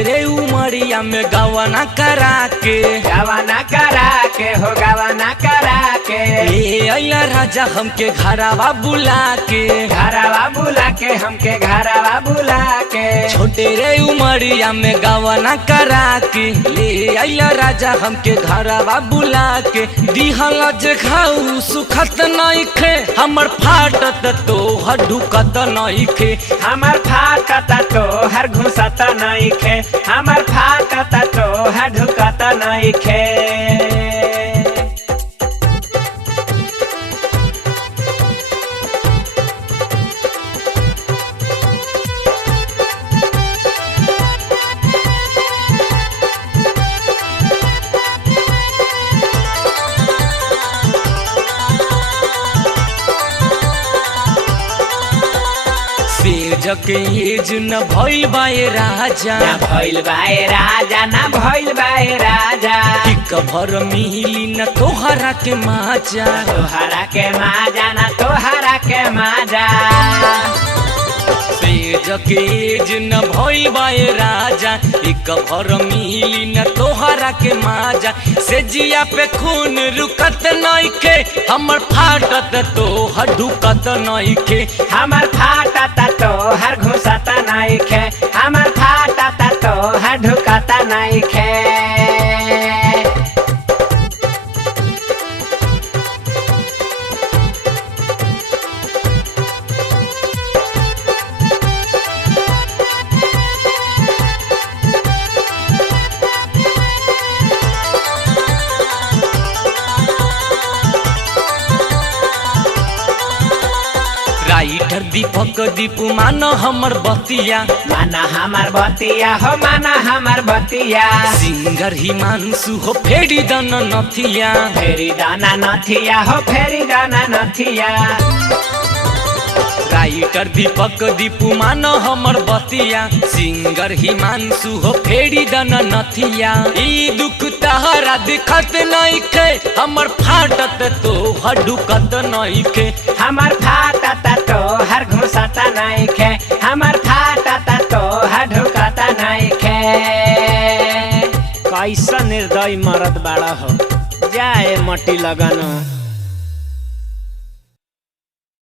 छोटे रे उमरिया में गवाना करा के हो गवाना करा के ए अइला राजा हमके घरवा बुला के हमके घरवा बुला के छोटे रे उमरिया में गवाना करा के ले अइला राजा हमके घरवा बुला के दिहल जे खाऊ सुखत नइखे हमर फाटत तो ढुकत नइखे हमर फाटत तो हर घुसत नइखे हमर फाटत तो हर ढुकत नइखे जके एज न भइल बाए राजा ना भइल बाए राजा टिक भर मिली न तोहरा के माजा ना तोहरा के माजा जके एज न भइल बाए राजा टिक भर मिली न तोहरा के माजा से जिया पे खून रुकत नइखे हमर फाटत तो ढुकत नइखे हमर फाटत तो हर घुसत नइखे हमर फाटत तो हर ढुकत नइखे राइटर दीपक दीपू मान हमर बतिया हो माना हमर बतिया सिंगर हिमांशु हो फेरी दाना नथिया फेरी दाना नथिया राइटर दीपक दीपू मान हमर बतिया सिंगर हिमांशु हो फेरी दाना नथिया ई दुख तहरा दिखत नइखे हमर फाटत तो ढुकत नइखे हमर फाटत तो हर घुसत नइखे हमर फाटत तो हर ढुकत नइखे कैसा निर्दयी मरद बाड़ा हो जाए मटी लगन।